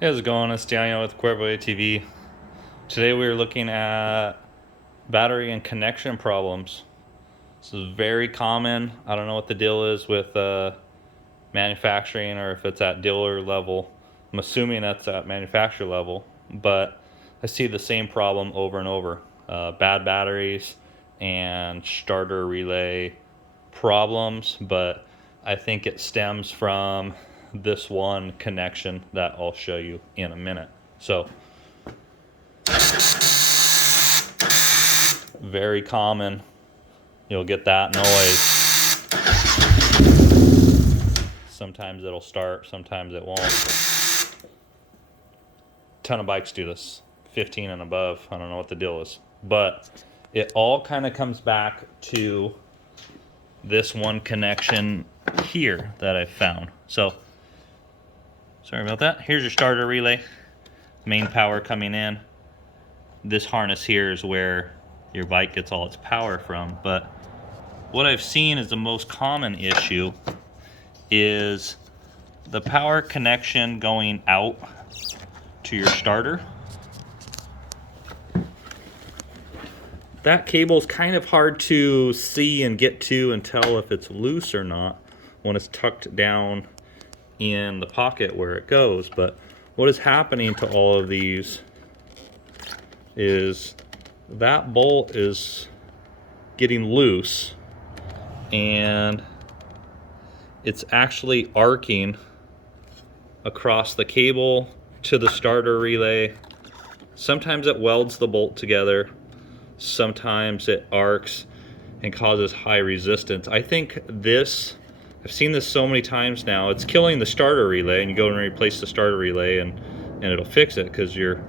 Hey, how's it going? It's Daniel with Cuervo ATV. Today we are looking at battery and connection problems. This is very common. I don't know what the deal is with manufacturing or if it's at dealer level. I'm assuming that's at manufacturer level, but I see the same problem over and over. Bad batteries and starter relay problems, but I think it stems from this one connection that I'll show you in a minute. So, very common. You'll get that noise. Sometimes it'll start, sometimes it won't. Ton of bikes do this, 15 and above. I don't know what the deal is, but it all kind of comes back to this one connection here that I found. So, sorry about that. Here's your starter relay, main power coming in. This harness here is where your bike gets all its power from, but what I've seen is the most common issue is the power connection going out to your starter. That cable is kind of hard to see and get to and tell if it's loose or not when it's tucked down in the pocket where it goes. But what is happening to all of these is that bolt is getting loose and it's actually arcing across the cable to the starter relay. Sometimes it welds the bolt together. Sometimes it arcs and causes high resistance. I think this, I've seen this so many times now, it's killing the starter relay, and you go and replace the starter relay and it'll fix it because you're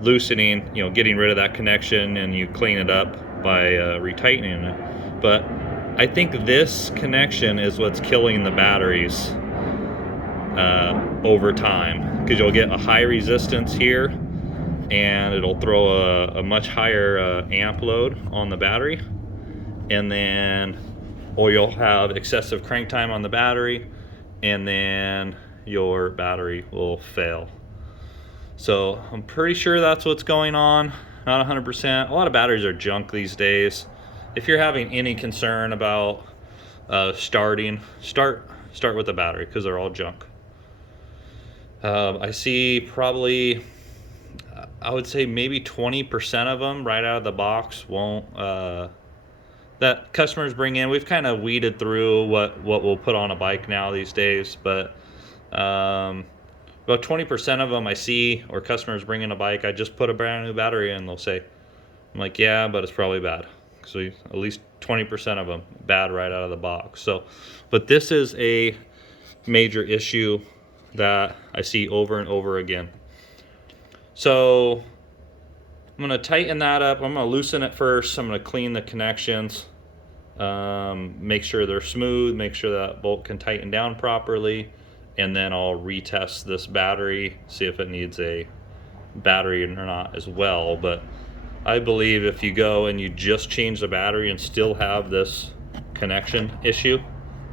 loosening, getting rid of that connection, and you clean it up by retightening it. But I think this connection is what's killing the batteries over time, because you'll get a high resistance here and it'll throw a much higher amp load on the battery, and then you'll have excessive crank time on the battery, and then your battery will fail. So I'm pretty sure that's what's going on. Not 100%. A lot of batteries are junk these days. If you're having any concern about starting, start with the battery, because they're all junk. I see probably, I would say maybe 20% of them right out of the box won't, that customers bring in. We've kind of weeded through what we'll put on a bike now these days, but about 20% of them I see, or customers bring in a bike, I just put a brand new battery in, they'll say. I'm like, yeah, but it's probably bad. So at least 20% of them bad right out of the box. So, but this is a major issue that I see over and over again. So I'm going to tighten that up. I'm going to loosen it first. I'm going to clean the connections, make sure they're smooth, make sure that bolt can tighten down properly, and then I'll retest this battery, see if it needs a battery or not as well. But I believe if you go and you just change the battery and still have this connection issue,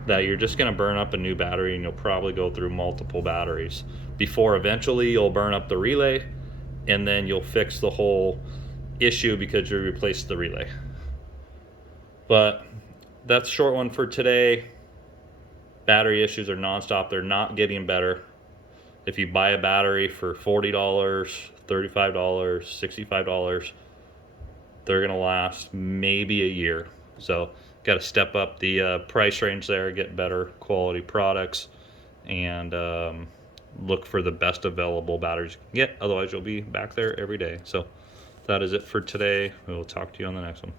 that you're just going to burn up a new battery, and you'll probably go through multiple batteries before eventually you'll burn up the relay, and then you'll fix the whole issue because you replaced the relay. But that's a short one for today. Battery issues are nonstop. They're not getting better. If you buy a battery for $40, $35, $65, they're gonna last maybe a year. So got to step up the price range there, get better quality products, and look for the best available batteries you can get. Otherwise, you'll be back there every day. So that is it for today. We will talk to you on the next one.